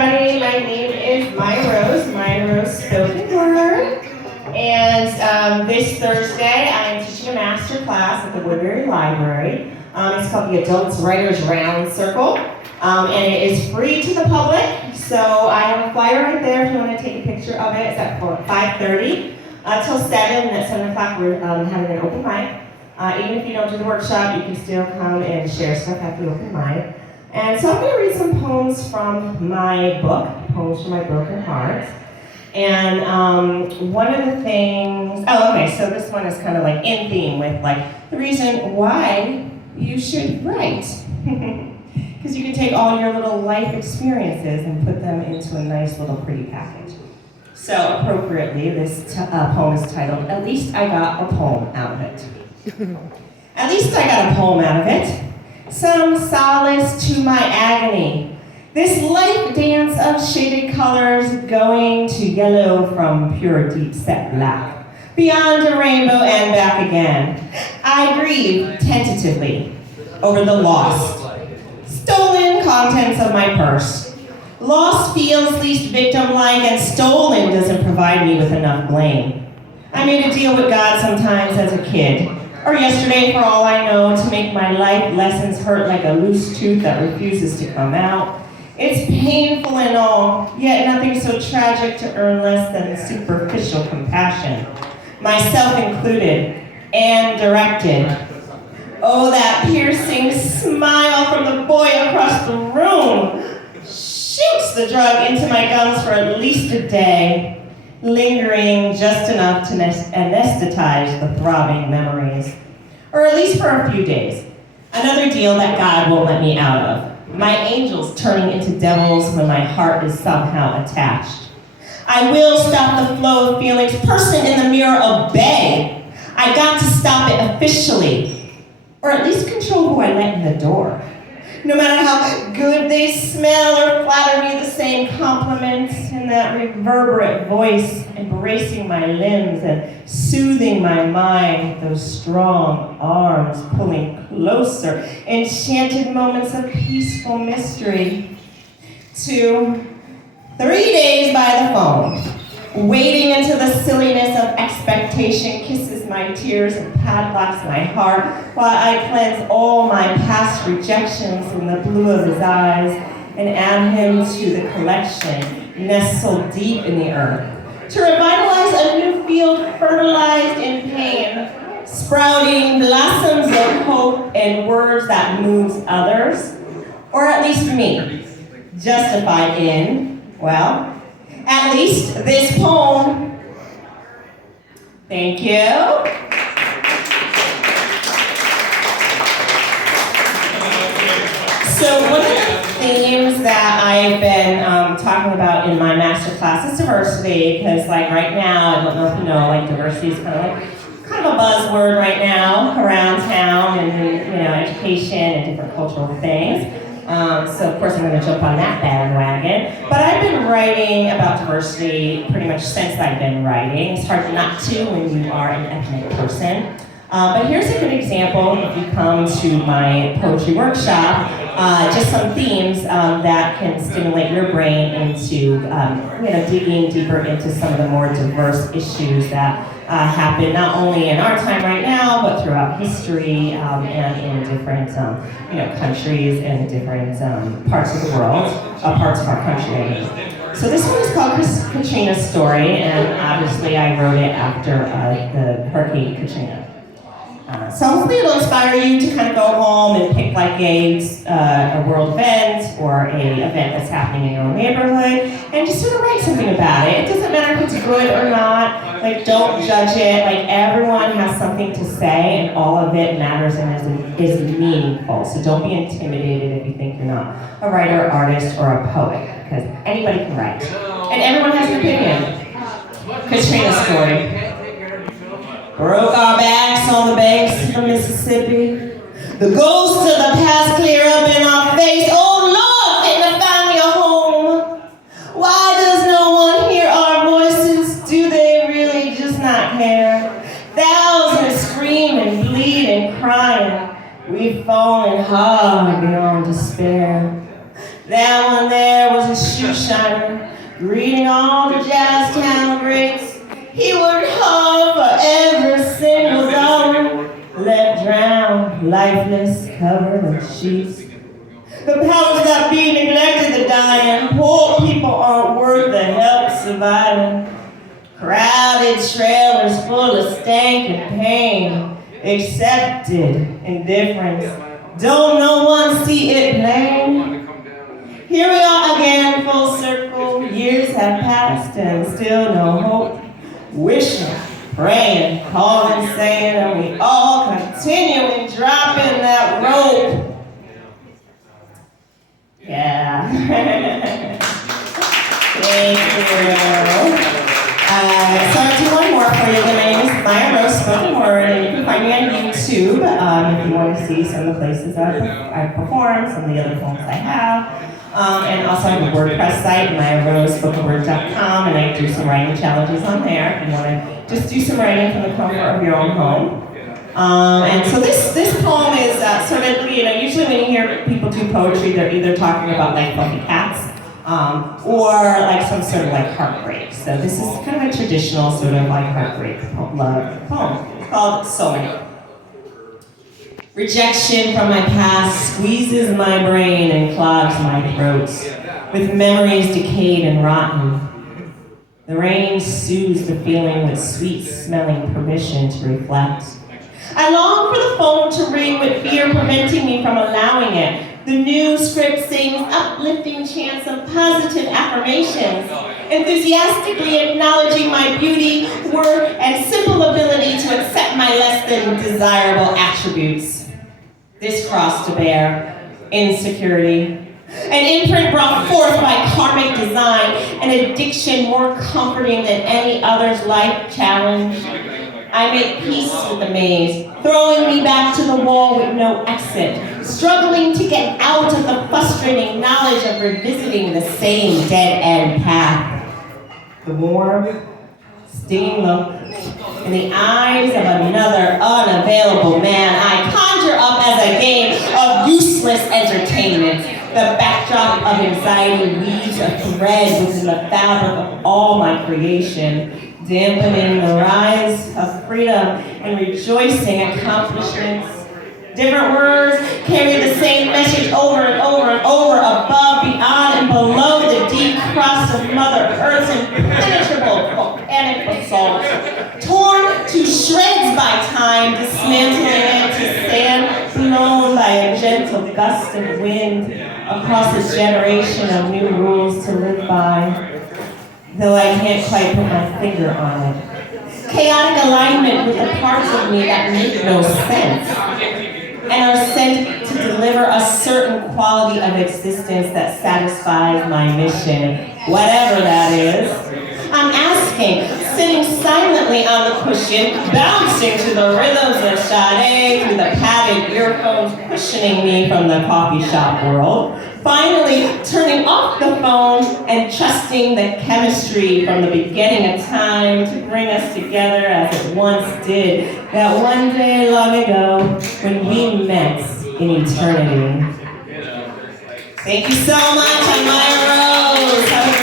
everybody. My name is Maya Rose Spoken Word. And this Thursday, I'm teaching a master class at the Woodbury Library. It's called the Adults Writers Round Circle. And it is free to the public. So I have a flyer right there if you want to take a picture of it. It's at 5:30 till 7. And at 7 o'clock, we're having an open mic. Even if you don't do the workshop, you can still come and share stuff at the open mic. And so I'm going to read some poems from my book, Poems from My Broken Heart. And one of the things, so this one is kind of like in theme with like the reason why you should write. Because you can take all your little life experiences and put them into a nice little pretty package. So appropriately, this poem is titled, At Least I Got a Poem Out of It. At least I got a poem out of it. Some solace to my agony. This life dance of shaded colors going to yellow from pure deep set black. Beyond a rainbow and back again. I grieve tentatively over the lost, stolen contents of my purse. Lost feels least victim-like and stolen doesn't provide me with enough blame. I made a deal with God sometimes as a kid. Or yesterday, for all I know, to make my life lessons hurt like a loose tooth that refuses to come out. It's painful and all, yet nothing so tragic to earn less than superficial compassion. Myself included, and directed. Oh, that piercing smile from the boy across the room shoots the drug into my gums for at least a day. Lingering just enough to anesthetize the throbbing memories. Or at least for a few days. Another deal that God won't let me out of. My angels turning into devils when my heart is somehow attached. I will stop the flow of feelings. Person in the mirror, obey. I got to stop it officially. Or at least control who I let in the door. No matter how good they smell or flatter me, the same compliments in that reverberant voice, embracing my limbs and soothing my mind, those strong arms pulling closer, enchanted moments of peaceful mystery. 2, 3 days by the phone, waiting until the silliness of expectation kisses my tears and padlocks my heart while I cleanse all my past rejections in the blue of his eyes and add him to the collection nestled deep in the earth. To revitalize a new field fertilized in pain, sprouting blossoms of hope and words that moves others, or at least me, justified in, well, at least this poem. Thank you. So one of the themes that I've been talking about in my master class is diversity, because like right now, I don't know if you know, like diversity is kind of a buzzword right now around town and education and different cultural things. So of course I'm going to jump on that bandwagon. But I've been writing about diversity pretty much since I've been writing. It's hard not to when you are an ethnic person. But here's a good example if you come to my poetry workshop. Just some themes that can stimulate your brain into digging deeper into some of the more diverse issues that happen not only in our time right now, but throughout history and in different countries and different parts of the world, parts of our country. So this one is called Katrina's Story, and obviously I wrote it after the Hurricane Katrina. So hopefully it'll inspire you to kind of go home and pick like a world event or a event that's happening in your own neighborhood and just sort of write something about it. It doesn't matter if it's good or not. Like, don't judge it. Like, everyone has something to say and all of it matters and is meaningful. So don't be intimidated if you think you're not a writer, artist, or a poet, because anybody can write. And everyone has an opinion. Katrina's Story. Broke our backs on the banks of Mississippi. The ghosts of the past clear up in our face. Oh Lord, couldn't find me a home. Why does no one hear our voices? Do they really just not care? Thousands scream and bleed and crying. We've fallen hard beyond despair. That one there was a shoe moonshiner, greeting all the Jazztown greats. He worked hard for every single dollar, let drown, lifeless, covered in sheets. The powers that be neglected the dying. Poor people aren't worth the help surviving. Crowded trailers full of stank and pain. Accepted indifference. Don't no one see it plain? Here we are again, full circle. Years have passed and still no hope. Wishing, praying, calling, saying, and we all continuing dropping that rope. Yeah. Thank you. So I'll do one more for you. The name is Maya Rose Spoken Word, and you can find me on YouTube if you want to see some of the places I've performed, some of the other films I have. And also I have a WordPress site, MayaRoseSpokenWord.com, and I do some writing challenges on there if you want to just do some writing from the comfort of your own home. And so this poem is sort of, usually when you hear people do poetry, they're either talking about like fluffy cats, or like some sort of like heartbreak. So this is kind of a traditional sort of like heartbreak love poem. It's called Soulmate. Rejection from my past squeezes my brain and clogs my throat, with memories decayed and rotten. The rain soothes the feeling with sweet-smelling permission to reflect. I long for the phone to ring with fear preventing me from allowing it. The new script sings uplifting chants of positive affirmations, enthusiastically acknowledging my beauty, worth, and simple ability to accept my less than desirable attributes. This cross to bear, insecurity, an imprint brought forth by karmic design, an addiction more comforting than any other's life challenge. I make peace with the maze, throwing me back to the wall with no exit, struggling to get out of the frustrating knowledge of revisiting the same dead-end path. The warm, stinging look in the eyes of another unavailable man I conjure up as a game of useless entertainment. The backdrop of anxiety weaves a thread within the fabric of all my creation, dampening the rise of freedom and rejoicing accomplishments. Different words carry the same message over and over and over, above, beyond, and below the deep crust of Mother Earth's impenetrable volcanic basalt. Torn to shreds by time, dismantling it to sand, blown by a gentle gust of wind across a generation of new rules to live by, though I can't quite put my finger on it. Chaotic alignment with the parts of me that make no sense, and are sent to deliver a certain quality of existence that satisfies my mission, whatever that is. I'm asking, sitting silently on the cushion, bouncing to the rhythms of Sade through the padded earphones cushioning me from the coffee shop world, finally turning off the phone and trusting the chemistry from the beginning of time to bring us together as it once did that one day long ago when we met in eternity. Thank you so much. I'm Maya Rose.